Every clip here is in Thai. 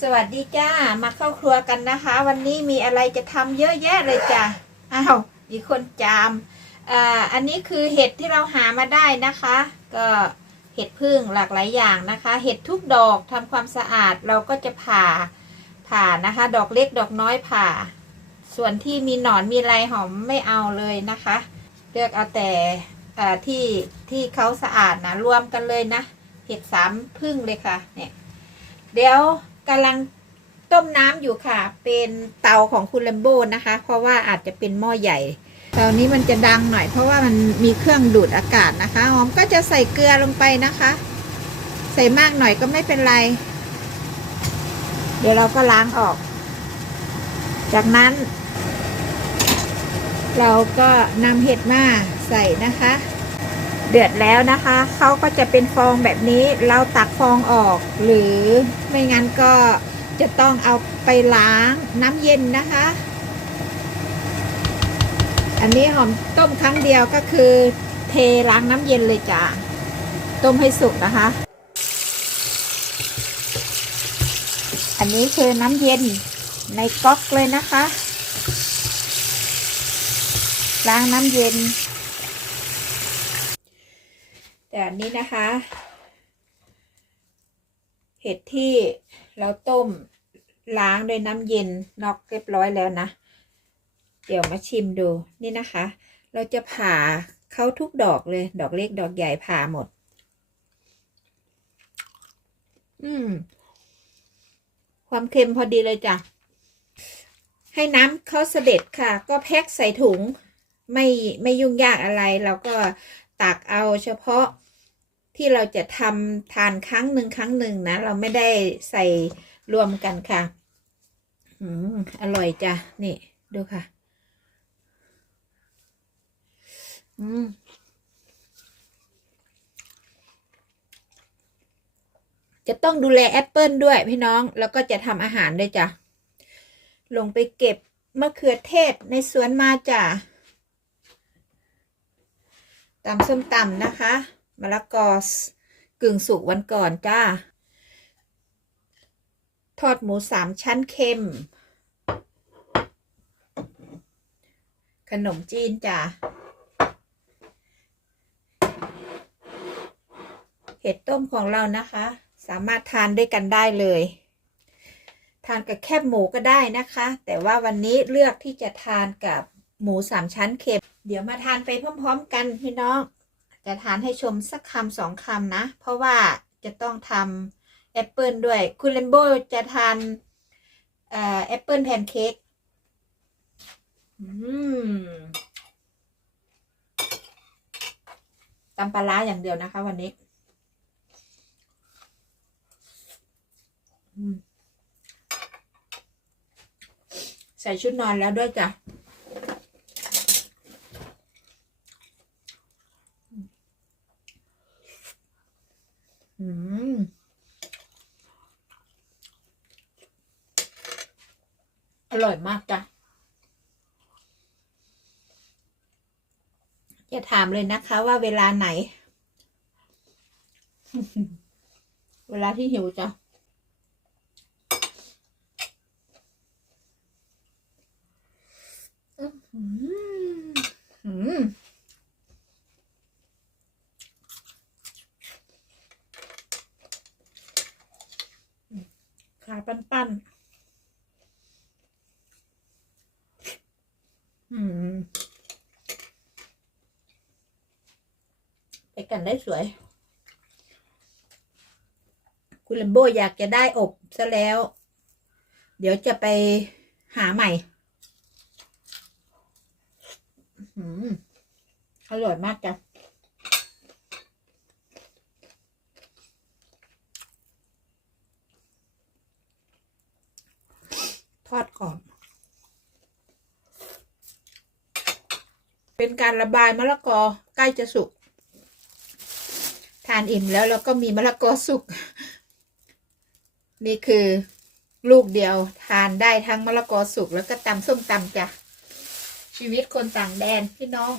สวัสดีจ้า มาเข้าครัวกันนะคะ วันนี้มีอะไรจะทำเยอะแยะเลยจ้ะอ้าวมีคนจามอ่าอันนี้คือเห็ดที่เราหามาได้นะคะ ก็เห็ดพึ่งหลากหลายอย่างนะคะ เห็ดทุกดอกทำความสะอาดเราก็จะผ่าผ่านะคะ ดอกเล็กดอกน้อยผ่า ส่วนที่มีหนอนมีไรหอมไม่เอาเลยนะคะ เลือกเอาแต่อ่าที่ที่เขาสะอาดนะรวมกันเลยนะ เห็ดสามพึ่งเลยค่ะเนี่ยเดี๋ยว กำลังต้มน้ำอยู่ค่ะ เป็นเตาของคุณแลมโบนะคะ เพราะว่าอาจจะเป็นหม้อใหญ่เตานี้มันจะดังหน่อยเพราะว่ามันมีเครื่องดูดอากาศนะคะหอมก็จะใส่เกลือลงไปนะคะ ใส่มากหน่อยก็ไม่เป็นไร เดี๋ยวเราก็ล้างออก จากนั้น เราก็นำเห็ดมาใส่นะคะ เดือดแล้วนะคะเขาก็จะเป็นฟองแบบนี้เราตักฟองออก หรือไม่งั้นก็จะต้องเอาไปล้างน้ำเย็นนะคะ อันนี้หอมต้มครั้งเดียวก็คือ เทล้างน้ำเย็นเลยจ้ะต้มให้สุกนะคะ อันนี้คือน้ำเย็นในก๊อกเลยนะคะ ล้างน้ำเย็น แต่อันนี้นะคะ เห็ดที่เราต้มล้างด้วยน้ำเย็นนอกเรียบร้อยแล้วนะ เดี๋ยวมาชิมดูนี่นะคะ เราจะผ่าเข้าทุกดอกเลย ดอกเล็กดอกใหญ่ผ่าหมด อืม ความเค็มพอดีเลยจ้ะ ให้น้ำเขาเสด็จค่ะ ก็แพ็คใส่ถุง ไม่ไม่ยุ่งยากอะไร เราก็ ตักเอาเฉพาะที่เราจะทำทานครั้งหนึ่งครั้งหนึ่งนะ เราไม่ได้ใส่รวมกันค่ะอืมอร่อยจ้ะ นี่ ดูค่ะ อืมจะต้องดูแลแอปเปิลด้วยพี่น้องแล้วก็จะทำอาหารด้วยจ้ะ ลงไปเก็บมะเขือเทศในสวนมาจ้ะ ตำส้มตำนะคะมะละกอกึ่งสุกวันก่อนจ้า ทอดหมูสามชั้นเค็ม ขนมจีนจ้าเห็ดต้มของเรานะคะ สามารถทานด้วยกันได้เลย ทานกับแคบหมูก็ได้นะคะ แต่ว่าวันนี้เลือกที่จะทานกับหมูสามชั้นเค็ม เดี๋ยวมาทานไปพร้อม ๆ กันพี่น้อง จะทานให้ชมสักคำสองคำนะ เพราะว่าจะต้องทำแอปเปิลด้วย คุณเลมโบจะทานแอปเปิลแพนเค้กอืมตำปลาร้าอย่างเดียวนะคะ วันนี้ใส่ชุดนอนแล้วด้วยจ้ะ อืม อร่อยมากจ้ะ จะ ถามเลยนะคะ ว่าเวลาไหน เวลาที่หิวจ้ะ อืมอืม ขาปั้นๆอืม ไปกันได้ส วย คุณเลมโบอยากจะได้อบซะแล้ว เดี๋ยวจะไปหาใหม่อืมอร่อยมากจ้ะทอดก่อน เป็นการระบายมะละกอใกล้จะสุกานอิ่มแล้วเราก็มีมะละกอสุก นี่คือลูกเดียวทานได้ทั้งมะละกอสุกแล้วก็ตำส้มตำจ้ะ ชีวิตคนต่างแดนพี่น้อง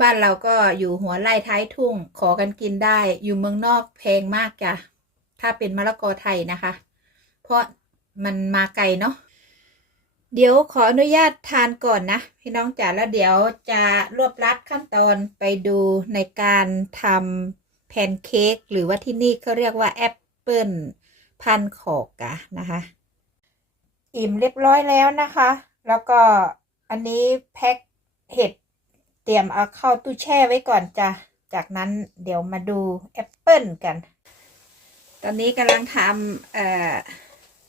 บ้านเราก็อยู่หัวไร่ท้ายทุ่งขอกันกินได้ อยู่เมืองนอกแพงมากจ้ะ ถ้าเป็นมะละกอไทยนะคะ เพราะมันมาไกลเนาะ เดี๋ยวขออนุญาตทานก่อนนะพี่น้องจ๋าแล้วเดี๋ยวจะรวบรัดขั้นตอนไปดูในการทำแพนเค้กหรือว่าที่นี่เขาเรียกว่าแอปเปิลพันขอกะนะคะ อิ่มเรียบร้อยแล้วนะคะ แล้วก็อันนี้แพ็คเห็ดเตรียมเอาเข้าตู้แช่ไว้ก่อนจ้ะจากนั้นเดี๋ยวมาดูแอปเปิลกัน ตอนนี้กำลังทำเอ่อ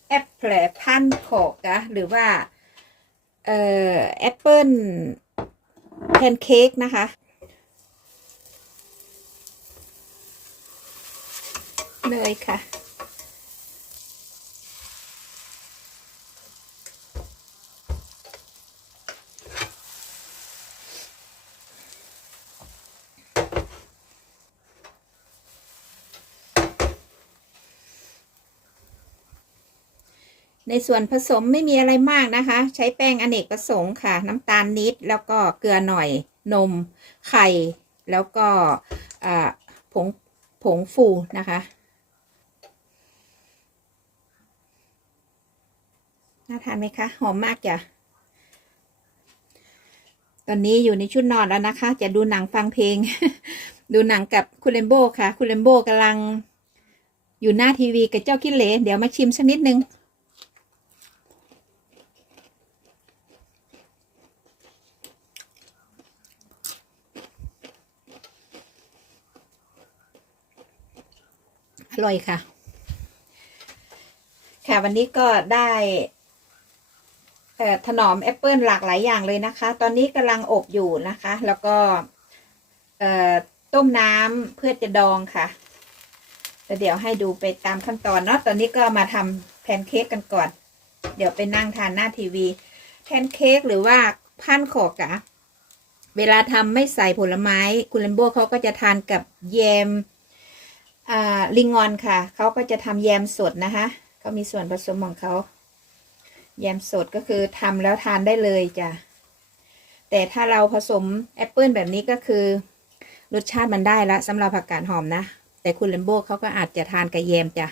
แอปเปิลพันโขกนะหรือว่าเอ่อแอปเปิลแพนเค้กนะคะเนยค่ะ ในส่วนผสมไม่มีอะไรมากนะคะ ใช้แป้งอเนกประสงค์ค่ะ น้ำตาลนิดแล้วก็เกลือหน่อยนมไข่ แล้วก็ผงผงฟูนะคะ น่าทานไหมคะ หอมมากจ้ะตอนนี้อยู่ในชุดนอนแล้วนะคะ จะดูหนังฟังเพลง ดูหนังกับคุณเลมโบค่ะ คุณเลมโบกำลังอยู่หน้าทีวีกับเจ้าคิเหลเดี๋ยวมาชิมสักนิดนึง อร่อยค่ะ ค่ะวันนี้ก็ได้ถนอมแอปเปิลหลากหลายอย่างเลยนะคะ ตอนนี้กำลังอบอยู่นะคะ แล้วก็ต้มน้ำเพื่อจะดองค่ะแล้วเดี๋ยวให้ดูไปตามขั้นตอนเนาะ ตอนนี้ก็มาทำแพนเค้กกันก่อน เดี๋ยวไปนั่งทานหน้าทีวี แพนเค้กหรือว่าพันขอกะ เวลาทำไม่ใส่ผลไม้ คุณเลมโบเขาก็จะทานกับแยม ลิงงอนค่ะ เขาก็จะทำแยมสดนะคะเขามีส่วนผสมของเขาแยมสดก็คือทำแล้วทานได้เลยจ้ะแต่ถ้าเราผสมแอปเปิลแบบนี้ก็คือ รสชาติมันได้ละสำหรับผักกาดหอมนะ แต่คุณเลมโบเขาก็อาจจะทานกับแยมจ้ะ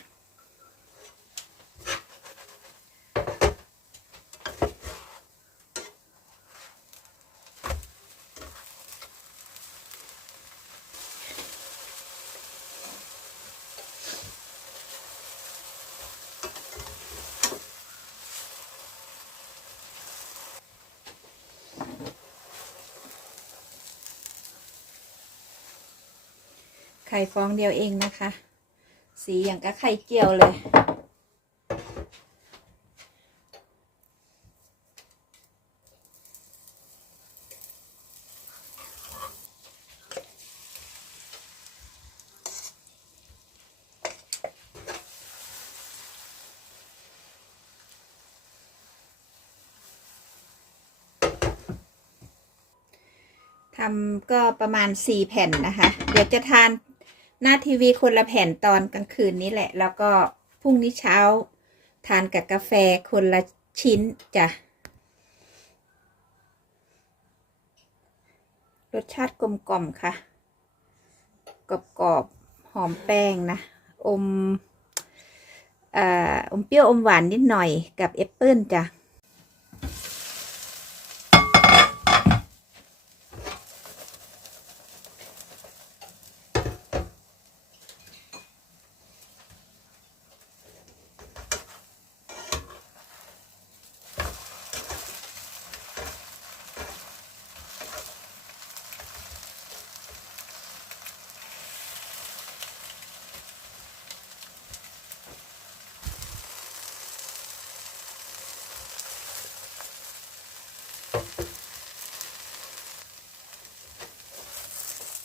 ข่ฟองเดียวเองนะคะ สีอย่างกับไข่เจียวเลยทำก็ประมาณสี่แผ่นนะคะ เดี๋ยวจะทาน หน้าทีวีคนละแผ่นตอนกลางคืนนี้แหละ แล้วก็พรุ่งนี้เช้า ทานกับกาแฟคนละชิ้นจ้ะรสชาติกลมกล่อมค่ะกรอบกรอบหอมแป้งนะอมเอ่ออมเปรี้ยวอมหวานนิดหน่อยกับแอปเปิ้ลจ้ะ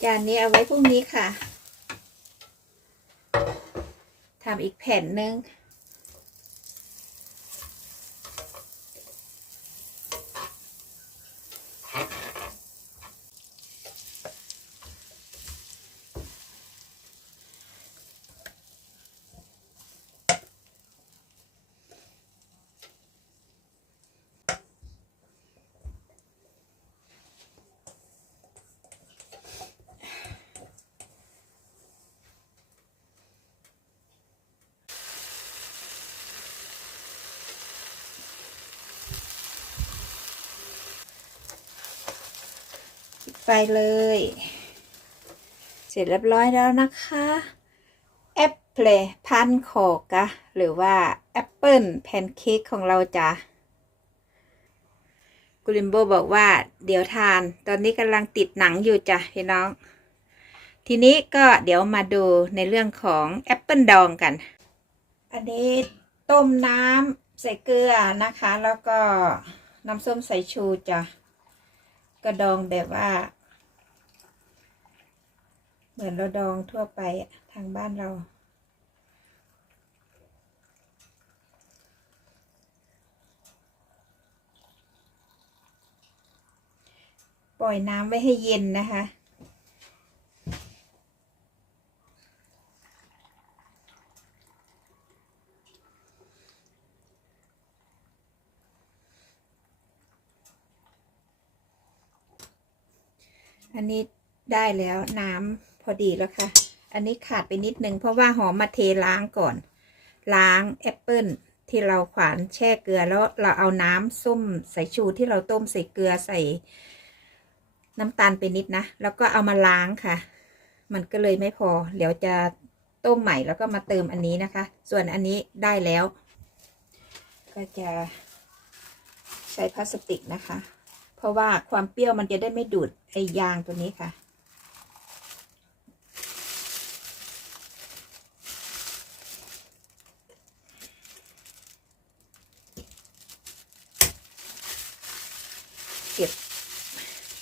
จานนี้เอาไว้พรุ่งนี้ค่ะทำอีกแผ่นหนึ่ง ไฟเลย เสร็จเรียบร้อยแล้วนะคะแอปเปิลพันโขกะหรือว่าแอปเปิลแพนเค้กของเราจ้ะกุลิมโบบอกว่าเดี๋ยวทาน ตอนนี้กำลังติดหนังอยู่จ้ะพี่น้อง ทีนี้ก็เดี๋ยวมาดูในเรื่องของแอปเปิลดองกัน อันนี้ต้มน้ำใส่เกลือนะคะ แล้วก็น้ำส้มสายชูจ้ะกระดองแบบว่า เหมือนเราดองทั่วไปทางบ้านเรา ปล่อยน้ำไว้ให้เย็นนะคะอันนี้ได้แล้วน้ำ พอดีแล้วค่ะ อันนี้ขาดไปนิดนึงเพราะว่าหอมมาเทล้างก่อน ล้างแอปเปิลที่เราขวานแช่เกลือแล้วเราเอาน้ำส้มใสายชูที่เราต้มใส่เกลือใส่ น้ำตาลไปนิดนะ แล้วก็เอามาล้างค่ะ มันก็เลยไม่พอ เดี๋ยวจะต้มใหม่แล้วก็มาเติมอันนี้นะคะ ส่วนอันนี้ได้แล้ว ก็จะใช้พลาสติกนะคะ เพราะว่าความเปรี้ยวมันจะได้ไม่ดูดไอยางตัวนี้ค่ะ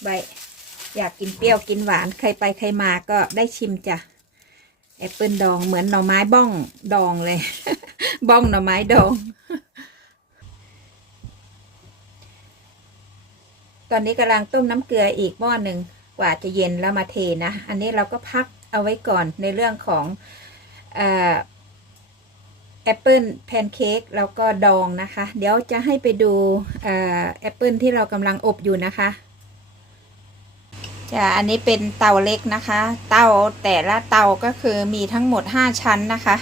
ใบอยากกินเปรี้ยวกินหวานใครไปใครมาก็ได้ชิมจ้ะแอปเปิลดองเหมือนหน่อไม้บ้องดองเลย บ้องหน่อไม้ดอง ตอนนี้กำลังต้มน้ำเกลืออีกหม้อหนึ่งกว่าจะเย็นแล้วมาเทนะ อันนี้เราก็พักเอาไว้ก่อนในเรื่องของแอปเปิลแพนเค้กแล้วก็ดองนะคะ เดี๋ยวจะให้ไปดูแอปเปิลที่เรากำลังอบอยู่นะคะ จะอันนี้เป็นเตาเล็กนะคะ เตาแต่ละเตาก็คือมีทั้งหมด 5 ชั้นนะคะ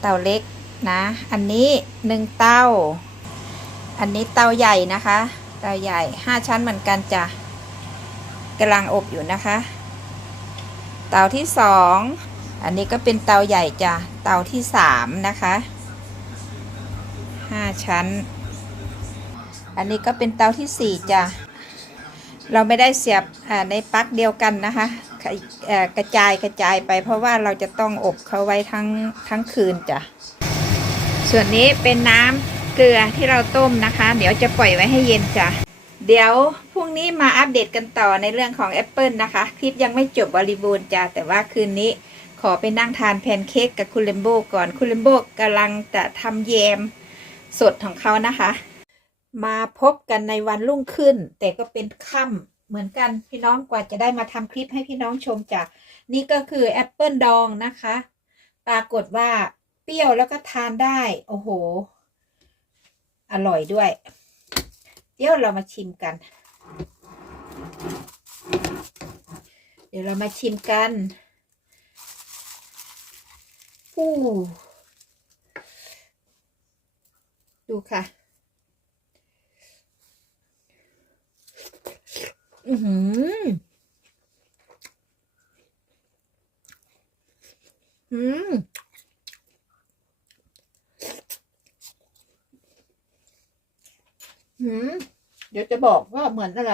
เตาเล็กนะ อันนี้หนึ่งเตา อันนี้เตาใหญ่นะคะ เตาใหญ่ 5 ชั้นเหมือนกันจ้ะกำลังอบอยู่นะคะ เตาที่สองอันนี้ก็เป็นเตาใหญ่จ้ะ เตาที่สามนะคะห้าชั้น อันนี้ก็เป็นเตาที่สี่จ้ะ เราไม่ได้เสียบในปลั๊กเดียวกันนะคะกระจายกระจายไป เพราะว่าเราจะต้องอบเขาไว้ทั้งทั้งคืนจ้ะส่วนนี้เป็นน้ำเกลือที่เราต้มนะคะ เดี๋ยวจะปล่อยไว้ให้เย็นจ้ะเดี๋ยวพรุ่งนี้มาอัปเดตกันต่อในเรื่องของแอปเปิลนะคะ คลิปยังไม่จบบริบูรณ์จ้ะแต่ว่าคืนนี้ขอไปนั่งทานแพนเค้กกับคุณเลมโบก่อนคุณเลมโบกำลังจะทำแยมสดของเขานะคะ มาพบกันในวันรุ่งขึ้น แต่ก็เป็นค่ำเหมือนกันพี่น้องกว่าจะได้มาทำคลิปให้พี่น้องชมจ้ะนี่ก็คือแอปเปิลดองนะคะ ปรากฏว่าเปรี้ยวแล้วก็ทานได้ โอ้โห อร่อยด้วย เดี๋ยวเรามาชิมกัน เดี๋ยวเรามาชิมกันอู้ดูค่ะ อือหืออืมอืมเดี๋ยวจะบอกว่าเหมือนอะไร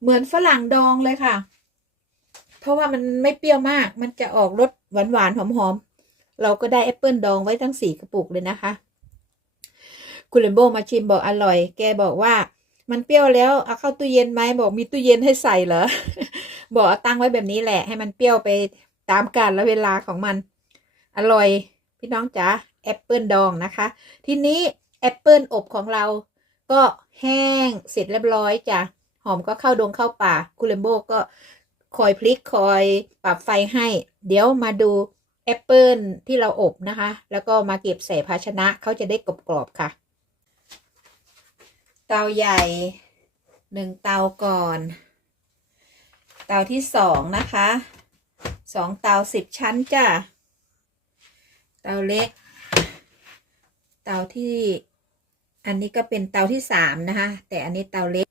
เหมือนฝรั่งดองเลยค่ะ เพราะว่ามันไม่เปรี้ยวมาก มันจะออกรสหวานหวานหอมหอม เราก็ได้แอปเปิลดองไว้ทั้งสี่กระปุกเลยนะคะ คุณเลมโบมาชิมบอกอร่อย แกบอกว่ามันเปรี้ยวแล้วเอาเข้าตู้เย็นไหมบอกมีตู้เย็นให้ใส่เหรอบอกเอาตั้งไว้แบบนี้แหละ ให้มันเปรี้ยวไปตามกาลและเวลาของมัน อร่อยพี่น้องจ๋าแอปเปิลดองนะคะ ทีนี้แอปเปิลอบของเราก็แห้งเสร็จเรียบร้อยจ้ะหอมก็เข้าดงเข้าป่าคุเลมโบก็คอยพลิกคอยปรับไฟให้ เดี๋ยวมาดู แอปเปิลที่เราอบนะคะ แล้วก็มาเก็บใส่ภาชนะเขาจะได้กรอบๆค่ะ เตาใหญ่หนึ่งเตาก่อน เตาที่สองนะคะสองเตาสิบชั้นจ้ะ เตาเล็ก เตาที่อันนี้ก็เป็นเตาที่สามนะคะ แต่อันนี้เตาเล็ก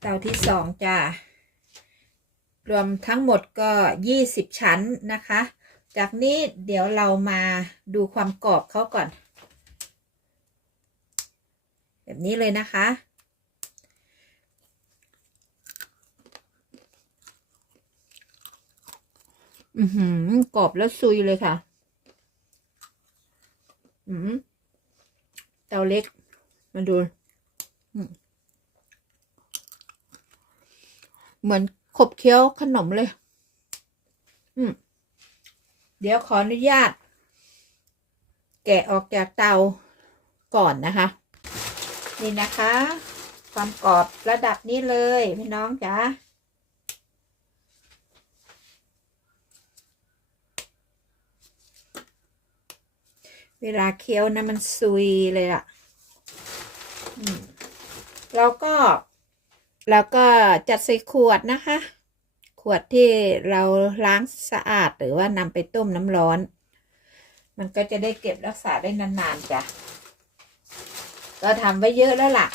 เตาที่สองจ้ะ รวมทั้งหมดก็ยี่สิบชั้นนะคะ จากนี้เดี๋ยวเรามาดูความกรอบเขาก่อน แบบนี้เลยนะคะ อือหือกรอบแล้วซุยเลยค่ะ อืมเตาเล็ก มาดู เหมือน ขบเคี้ยวขนมเลย อืม เดี๋ยวขออนุญาต แกะออกจากเตาก่อนนะคะ นี่นะคะ ความกรอบระดับนี้เลยพี่น้องจ๋าเวลาเคี้ยวนะมันซุยเลยล่ะอืมแล้วก็ แล้วก็จัดใส่ขวดนะคะ ขวดที่เราล้างสะอาดหรือว่านำไปต้มน้ำร้อน มันก็จะได้เก็บรักษาได้นานๆจ้ะ ก็ทำไว้เยอะแล้วล่ะ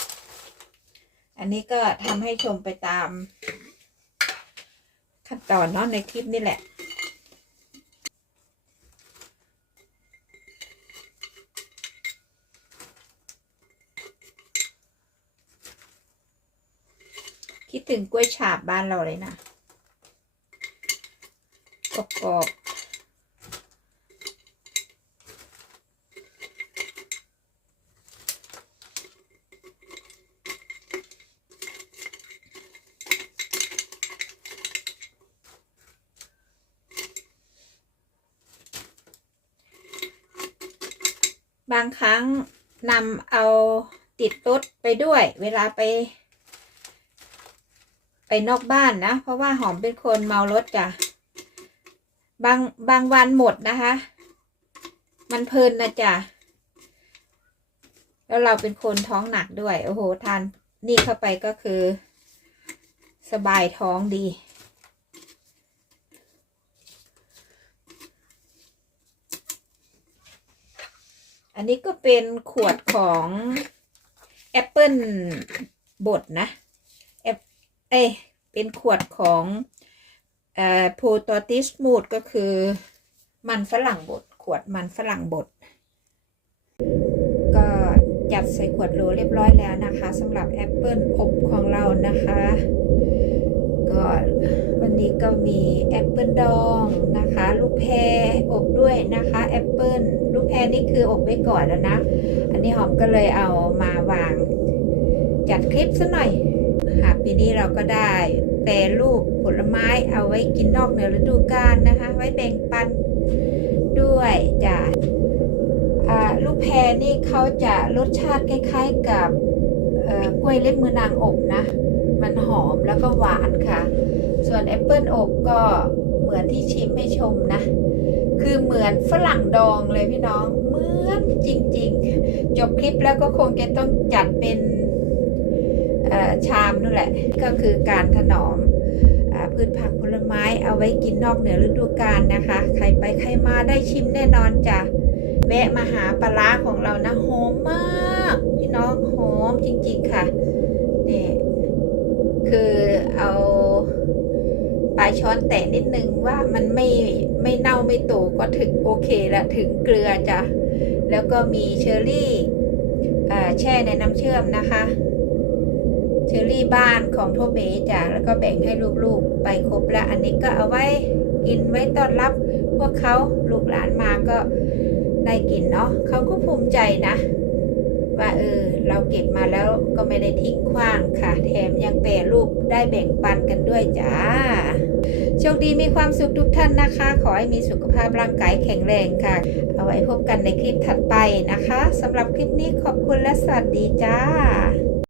อันนี้ก็ทำให้ชมไปตามขั้นตอนเนาะในคลิปนี่แหละ คิดถึงกล้วยฉาบบ้านเราเลยนะกรอบๆบางครั้งนำเอาติดรถไปด้วย เวลาไป ไปนอกบ้านนะ เพราะว่าหอมเป็นคนเมารถจ้ะบางบางวันหมดนะคะ มันเพลินนะจ๊ะแล้วเราเป็นคนท้องหนักด้วย โอ้โหทานนี่เข้าไปก็คือ สบายท้องดีอันนี้ก็เป็นขวดของแอปเปิลบดนะ เอ้เป็นขวดของเอ่อโพตติสมูดก็คือ มันฝรั่งบดขวดมันฝรั่งบดก็จัดใส่ขวดโหลเรียบร้อยแล้วนะคะสำหรับแอปเปิลอบของเรานะคะก็วันนี้ก็มีแอปเปิลดองนะคะ ลูกแพรอบด้วยนะคะแอปเปิลลูกแพรนี่คืออบไว้ก่อนแล้วนะ อันนี้หอมก็เลยเอามาวางจัดคลิปซะหน่อย ค่ะปีนี้เราก็ได้แปรรูปผลไม้เอาไว้กินนอกเหนือฤดูกาลนะคะ ไว้แบ่งปันด้วยจ้ะลูกแพรนี่เขาจะรสชาติคล้าย ๆกับกล้วยเล็บมือนางอบนะ มันหอมแล้วก็หวานค่ะ ส่วนแอปเปิลอบก็เหมือนที่ชิมให้ชมนะ คือเหมือนฝรั่งดองเลยพี่น้อง เหมือนจริงๆ จบคลิปแล้วก็คงจะต้องจัดเป็น ชามนั่นแหละ ก็คือการถนอมอพืชผักผลไม้เอาไว้กินนอกเหนือฤดูกาลนะคะ ใครไปใครมาได้ชิมแน่นอนจ้ะแวะมาหาปลาร้าของเรานะหอมมากพี่น้องหอมจริงๆค่ะนี่คือเอาปลายช้อนแตะนิดนึงว่ามันไม่ไม่เน่าไม่โตก็ถึงโอเคละถึงเกลือจ้ะแล้วก็มีเชอร์รี่แช่ในน้ำเชื่อมนะคะ เชอรี่บ้านของพ่อเบจ้ะแล้วก็แบ่งให้ลูกๆไปครบแล้วอันนี้ก็เอาไว้กินไว้ต้อนรับ พวกเขาลูกหลานมาก็ได้กินเนาะเขาก็ภูมิใจนะ ว่าเออเราเก็บมาแล้วก็ไม่ได้ทิ้งขว้างค่ะ แถมยังแปรรูปได้แบ่งปันกันด้วยจ้าโชคดีมีความสุขทุกท่านนะคะ ขอให้มีสุขภาพร่างกายแข็งแรงค่ะ เอาไว้พบกันในคลิปถัดไปนะคะสำหรับคลิปนี้ขอบคุณและสวัสดีจ้า